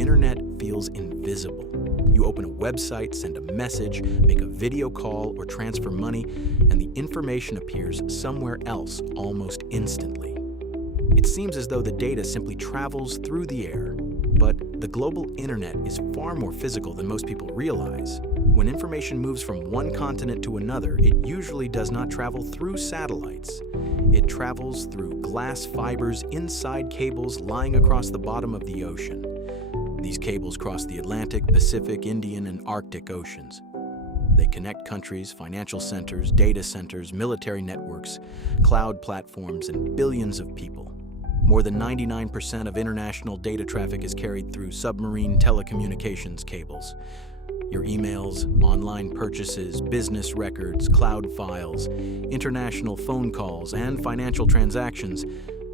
internet feels invisible. You open a website, send a message, make a video call, or transfer money, and the information appears somewhere else almost instantly. It seems as though the data simply travels through the air, but the global internet is far more physical than most people realize. When information moves from one continent to another, it usually does not travel through satellites. It travels through glass fibers inside cables lying across the bottom of the ocean. These cables cross the Atlantic, Pacific, Indian, and Arctic Oceans. They connect countries, financial centers, data centers, military networks, cloud platforms, and billions of people. More than 99% of international data traffic is carried through submarine telecommunications cables. Your emails, online purchases, business records, cloud files, international phone calls, and financial transactions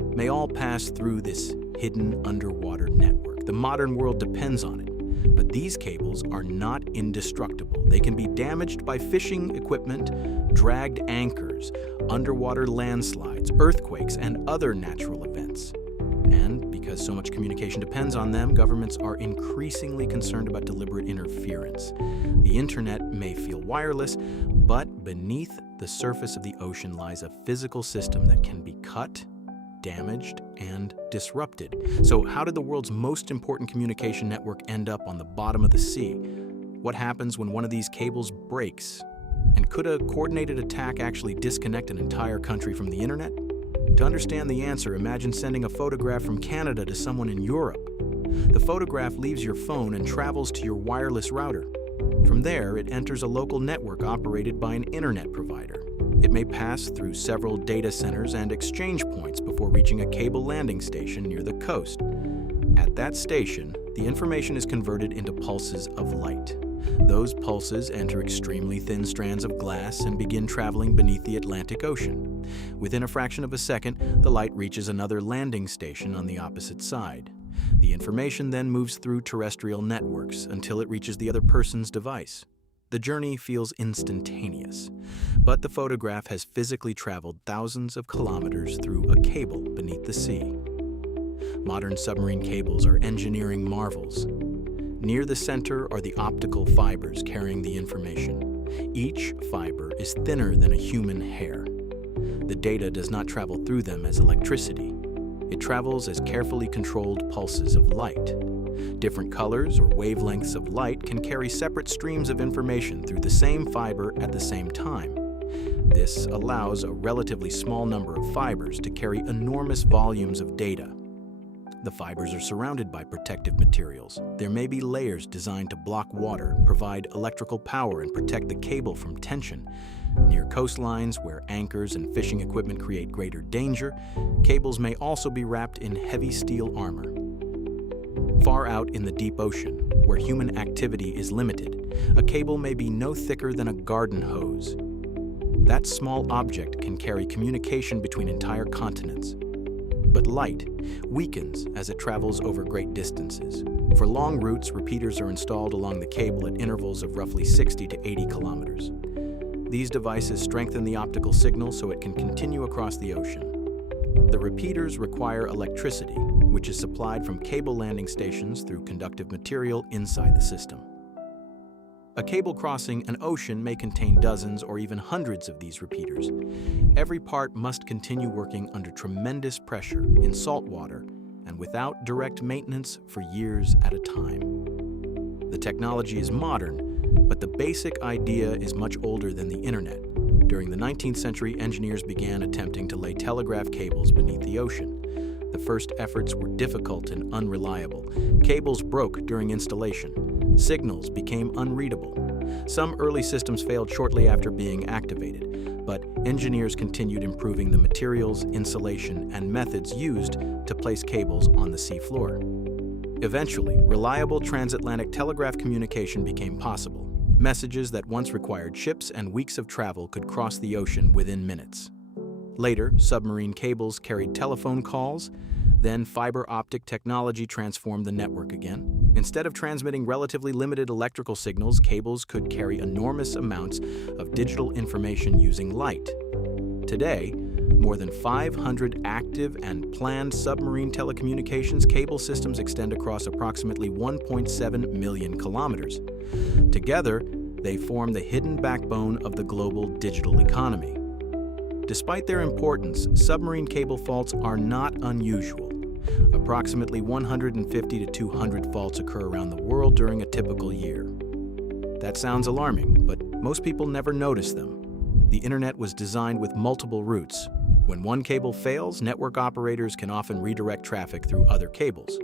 may all pass through this hidden underwater network. The modern world depends on it, but these cables are not indestructible. They can be damaged by fishing equipment, dragged anchors, underwater landslides, earthquakes, and other natural events. And because so much communication depends on them, governments are increasingly concerned about deliberate interference. The internet may feel wireless, but beneath the surface of the ocean lies a physical system that can be cut, damaged, and disrupted. So how did the world's most important communication network end up on the bottom of the sea? What happens when one of these cables breaks? And could a coordinated attack actually disconnect an entire country from the internet? To understand the answer, imagine sending a photograph from Canada to someone in Europe. The photograph leaves your phone and travels to your wireless router. From there, it enters a local network operated by an internet provider. It may pass through several data centers and exchange points before reaching a cable landing station near the coast. At that station, the information is converted into pulses of light. Those pulses enter extremely thin strands of glass and begin traveling beneath the Atlantic Ocean. Within a fraction of a second, the light reaches another landing station on the opposite side. The information then moves through terrestrial networks until it reaches the other person's device. The journey feels instantaneous, but the photograph has physically traveled thousands of kilometers through a cable beneath the sea. Modern submarine cables are engineering marvels. Near the center are the optical fibers carrying the information. Each fiber is thinner than a human hair. The data does not travel through them as electricity. It travels as carefully controlled pulses of light. Different colors or wavelengths of light can carry separate streams of information through the same fiber at the same time. This allows a relatively small number of fibers to carry enormous volumes of data. The fibers are surrounded by protective materials. There may be layers designed to block water, provide electrical power, and protect the cable from tension. Near coastlines, where anchors and fishing equipment create greater danger, cables may also be wrapped in heavy steel armor. Far out in the deep ocean, where human activity is limited, a cable may be no thicker than a garden hose. That small object can carry communication between entire continents. But light weakens as it travels over great distances. For long routes, repeaters are installed along the cable at intervals of roughly 60 to 80 kilometers. These devices strengthen the optical signal so it can continue across the ocean. The repeaters require electricity, which is supplied from cable landing stations through conductive material inside the system. A cable crossing an ocean may contain dozens or even hundreds of these repeaters. Every part must continue working under tremendous pressure in salt water and without direct maintenance for years at a time. The technology is modern, but the basic idea is much older than the internet. During the 19th century, engineers began attempting to lay telegraph cables beneath the ocean. The first efforts were difficult and unreliable. Cables broke during installation. Signals became unreadable. Some early systems failed shortly after being activated, but engineers continued improving the materials, insulation, and methods used to place cables on the seafloor. Eventually, reliable transatlantic telegraph communication became possible. Messages that once required ships and weeks of travel could cross the ocean within minutes. Later, submarine cables carried telephone calls. Then fiber-optic technology transformed the network again. Instead of transmitting relatively limited electrical signals, cables could carry enormous amounts of digital information using light. Today, More than 500 active and planned submarine telecommunications cable systems extend across approximately 1.7 million kilometers. Together, they form the hidden backbone of the global digital economy. Despite their importance, submarine cable faults are not unusual. Approximately 150 to 200 faults occur around the world during a typical year. That sounds alarming, but most people never notice them. The internet was designed with multiple routes. When one cable fails, network operators can often redirect traffic through other cables.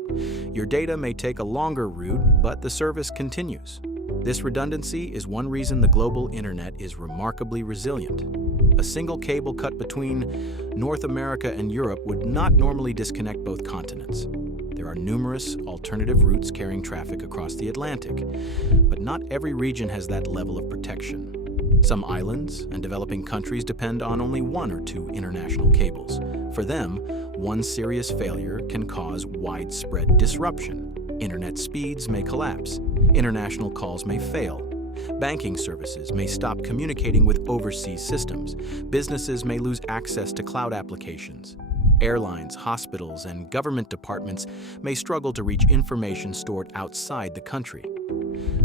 Your data may take a longer route, but the service continues. This redundancy is one reason the global internet is remarkably resilient. A single cable cut between North America and Europe would not normally disconnect both continents. There are numerous alternative routes carrying traffic across the Atlantic, but not every region has that level of protection. Some islands and developing countries depend on only one or two international cables. For them, one serious failure can cause widespread disruption. Internet speeds may collapse. International calls may fail. Banking services may stop communicating with overseas systems. Businesses may lose access to cloud applications. Airlines, hospitals, and government departments may struggle to reach information stored outside the country.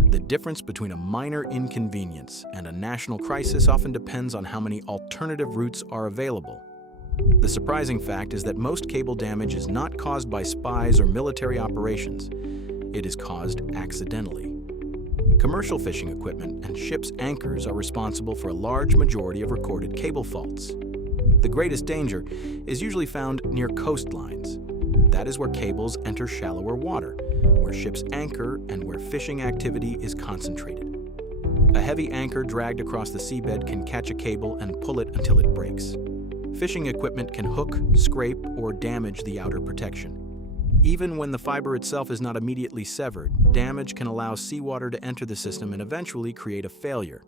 The difference between a minor inconvenience and a national crisis often depends on how many alternative routes are available. The surprising fact is that most cable damage is not caused by spies or military operations. It is caused accidentally. Commercial fishing equipment and ships' anchors are responsible for a large majority of recorded cable faults. The greatest danger is usually found near coastlines. That is where cables enter shallower water, where ships anchor and where fishing activity is concentrated. A heavy anchor dragged across the seabed can catch a cable and pull it until it breaks. Fishing equipment can hook, scrape, or damage the outer protection. Even when the fiber itself is not immediately severed, damage can allow seawater to enter the system and eventually create a failure.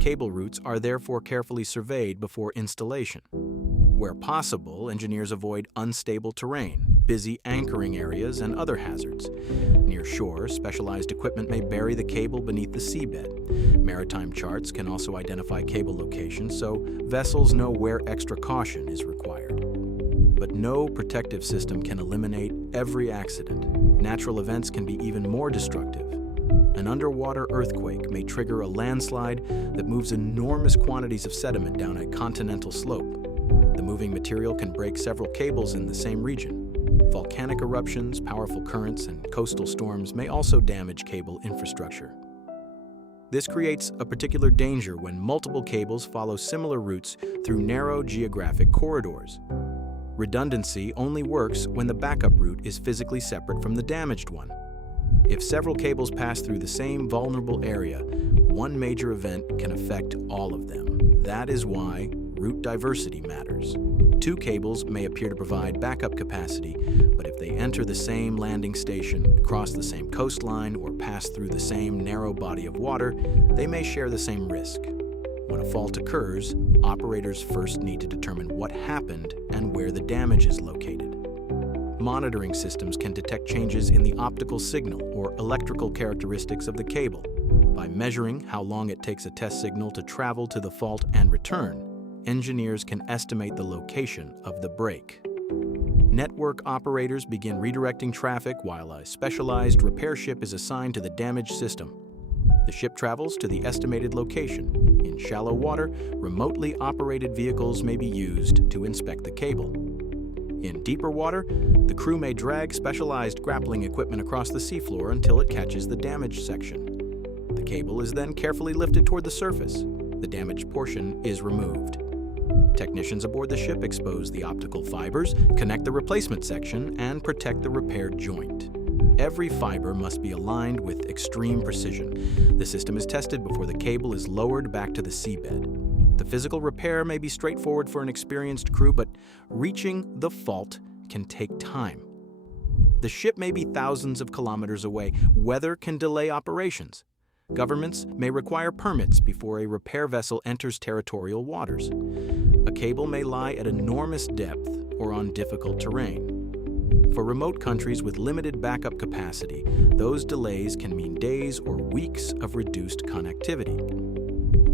Cable routes are therefore carefully surveyed before installation. Where possible, engineers avoid unstable terrain, busy anchoring areas, and other hazards. Near shore, specialized equipment may bury the cable beneath the seabed. Maritime charts can also identify cable locations, so vessels know where extra caution is required. But no protective system can eliminate every accident. Natural events can be even more destructive. An underwater earthquake may trigger a landslide that moves enormous quantities of sediment down a continental slope. The moving material can break several cables in the same region. Volcanic eruptions, powerful currents, and coastal storms may also damage cable infrastructure. This creates a particular danger when multiple cables follow similar routes through narrow geographic corridors. Redundancy only works when the backup route is physically separate from the damaged one. If several cables pass through the same vulnerable area, one major event can affect all of them. That is why route diversity matters. Two cables may appear to provide backup capacity, but if they enter the same landing station, cross the same coastline, or pass through the same narrow body of water, they may share the same risk. When a fault occurs, operators first need to determine what happened and where the damage is located. Monitoring systems can detect changes in the optical signal or electrical characteristics of the cable. By measuring how long it takes a test signal to travel to the fault and return, engineers can estimate the location of the break. Network operators begin redirecting traffic while a specialized repair ship is assigned to the damaged system. The ship travels to the estimated location. In shallow water, remotely operated vehicles may be used to inspect the cable. In deeper water, the crew may drag specialized grappling equipment across the seafloor until it catches the damaged section. The cable is then carefully lifted toward the surface. The damaged portion is removed. Technicians aboard the ship expose the optical fibers, connect the replacement section, and protect the repaired joint. Every fiber must be aligned with extreme precision. The system is tested before the cable is lowered back to the seabed. The physical repair may be straightforward for an experienced crew, but reaching the fault can take time. The ship may be thousands of kilometers away. Weather can delay operations. Governments may require permits before a repair vessel enters territorial waters. A cable may lie at enormous depth or on difficult terrain. For remote countries with limited backup capacity, those delays can mean days or weeks of reduced connectivity.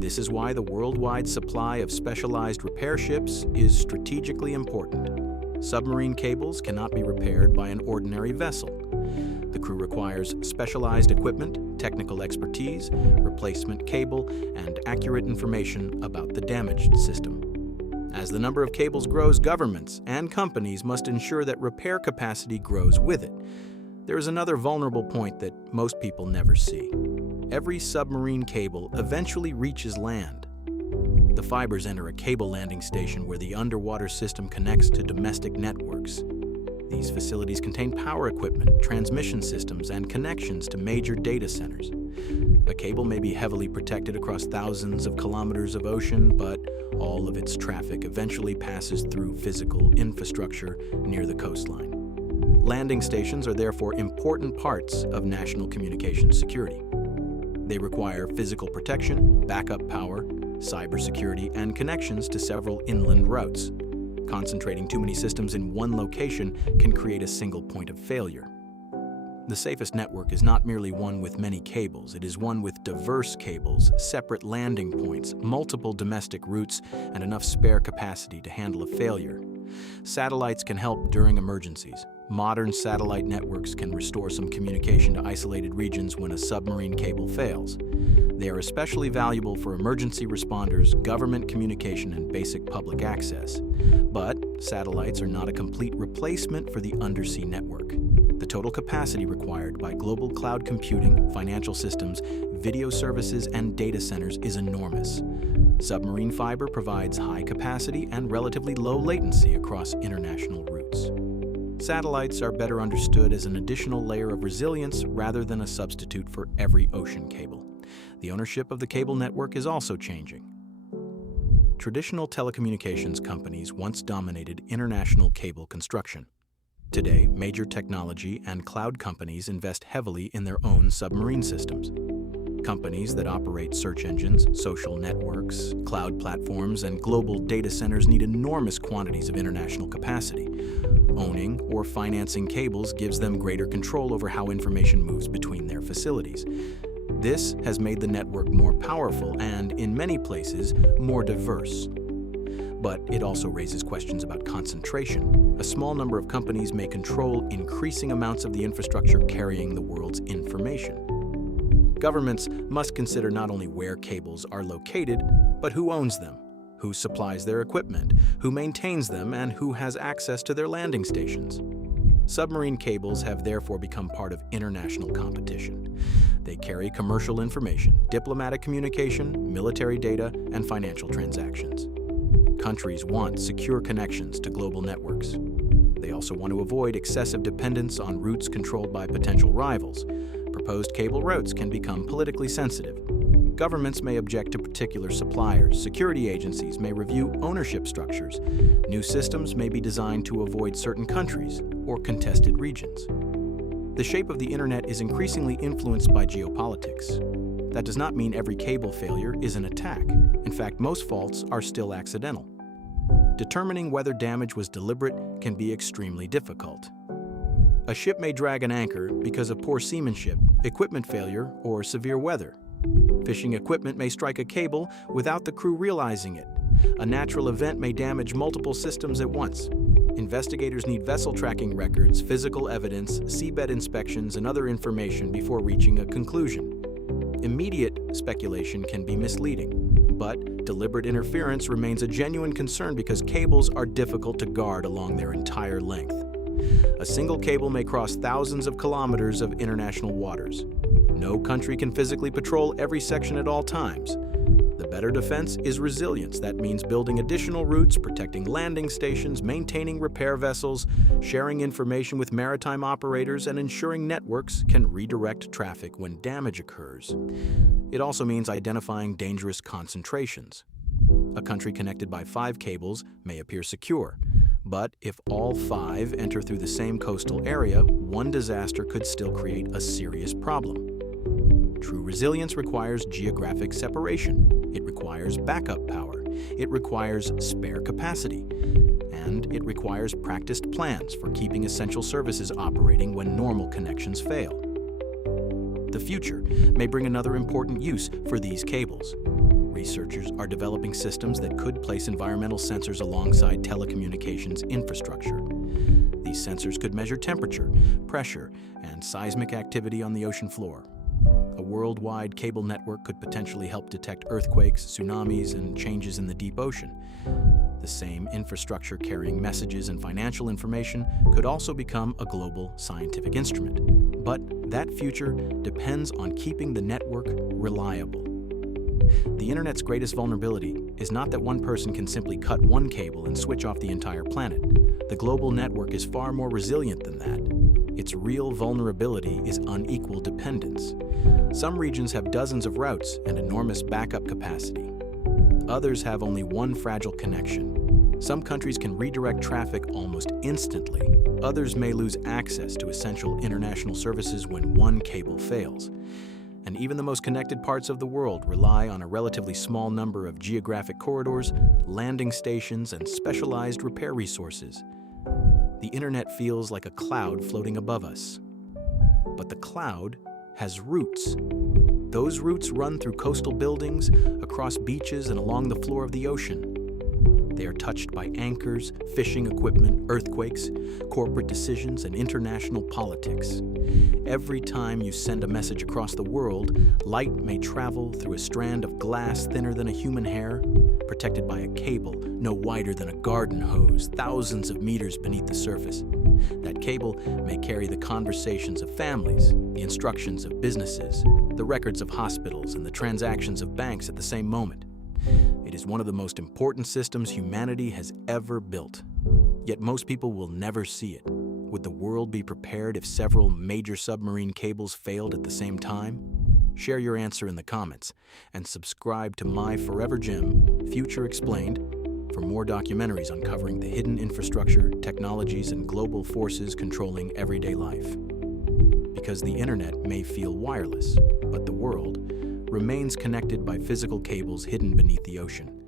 This is why the worldwide supply of specialized repair ships is strategically important. Submarine cables cannot be repaired by an ordinary vessel. The crew requires specialized equipment, technical expertise, replacement cable, and accurate information about the damaged system. As the number of cables grows, governments and companies must ensure that repair capacity grows with it. There is another vulnerable point that most people never see. Every submarine cable eventually reaches land. The fibers enter a cable landing station where the underwater system connects to domestic networks. These facilities contain power equipment, transmission systems, and connections to major data centers. A cable may be heavily protected across thousands of kilometers of ocean, but all of its traffic eventually passes through physical infrastructure near the coastline. Landing stations are therefore important parts of national communications security. They require physical protection, backup power, cybersecurity, and connections to several inland routes. Concentrating too many systems in one location can create a single point of failure. The safest network is not merely one with many cables, it is one with diverse cables, separate landing points, multiple domestic routes, and enough spare capacity to handle a failure. Satellites can help during emergencies. Modern satellite networks can restore some communication to isolated regions when a submarine cable fails. They are especially valuable for emergency responders, government communication, and basic public access. But satellites are not a complete replacement for the undersea network. The total capacity required by global cloud computing, financial systems, video services, and data centers is enormous. Submarine fiber provides high capacity and relatively low latency across international routes. Satellites are better understood as an additional layer of resilience rather than a substitute for every ocean cable. The ownership of the cable network is also changing. Traditional telecommunications companies once dominated international cable construction. Today, major technology and cloud companies invest heavily in their own submarine systems. Companies that operate search engines, social networks, cloud platforms, and global data centers need enormous quantities of international capacity. Owning or financing cables gives them greater control over how information moves between their facilities. This has made the network more powerful and, in many places, more diverse. But it also raises questions about concentration. A small number of companies may control increasing amounts of the infrastructure carrying the world's information. Governments must consider not only where cables are located, but who owns them, who supplies their equipment, who maintains them, and who has access to their landing stations. Submarine cables have therefore become part of international competition. They carry commercial information, diplomatic communication, military data, and financial transactions. Countries want secure connections to global networks. They also want to avoid excessive dependence on routes controlled by potential rivals. Proposed cable routes can become politically sensitive. Governments may object to particular suppliers. Security agencies may review ownership structures. New systems may be designed to avoid certain countries or contested regions. The shape of the internet is increasingly influenced by geopolitics. That does not mean every cable failure is an attack. In fact, most faults are still accidental. Determining whether damage was deliberate can be extremely difficult. A ship may drag an anchor because of poor seamanship, equipment failure, or severe weather. Fishing equipment may strike a cable without the crew realizing it. A natural event may damage multiple systems at once. Investigators need vessel tracking records, physical evidence, seabed inspections, and other information before reaching a conclusion. Immediate speculation can be misleading, but deliberate interference remains a genuine concern because cables are difficult to guard along their entire length. A single cable may cross thousands of kilometers of international waters. No country can physically patrol every section at all times. The better defense is resilience. That means building additional routes, protecting landing stations, maintaining repair vessels, sharing information with maritime operators, and ensuring networks can redirect traffic when damage occurs. It also means identifying dangerous concentrations. A country connected by 5 cables may appear secure, but if all 5 enter through the same coastal area, one disaster could still create a serious problem. True resilience requires geographic separation. It requires backup power. It requires spare capacity. And it requires practiced plans for keeping essential services operating when normal connections fail. The future may bring another important use for these cables. researchers are developing systems that could place environmental sensors alongside telecommunications infrastructure. These sensors could measure temperature, pressure, and seismic activity on the ocean floor. A worldwide cable network could potentially help detect earthquakes, tsunamis, and changes in the deep ocean. The same infrastructure carrying messages and financial information could also become a global scientific instrument. But that future depends on keeping the network reliable. The Internet's greatest vulnerability is not that one person can simply cut one cable and switch off the entire planet. The global network is far more resilient than that. Its real vulnerability is unequal dependence. Some regions have dozens of routes and enormous backup capacity. Others have only one fragile connection. Some countries can redirect traffic almost instantly. Others may lose access to essential international services when one cable fails. And even the most connected parts of the world rely on a relatively small number of geographic corridors, landing stations, and specialized repair resources. The Internet feels like a cloud floating above us. But the cloud has roots. Those roots run through coastal buildings, across beaches, and along the floor of the ocean. They are touched by anchors, fishing equipment, earthquakes, corporate decisions, and international politics. Every time you send a message across the world, light may travel through a strand of glass thinner than a human hair, protected by a cable no wider than a garden hose, thousands of meters beneath the surface. That cable may carry the conversations of families, the instructions of businesses, the records of hospitals, and the transactions of banks at the same moment. It is one of the most important systems humanity has ever built. Yet most people will never see it. Would the world be prepared if several major submarine cables failed at the same time? Share your answer in the comments, and subscribe to my Forever Gem, Future Explained, for more documentaries uncovering the hidden infrastructure, technologies, and global forces controlling everyday life. Because the Internet may feel wireless, but the world remains connected by physical cables hidden beneath the ocean.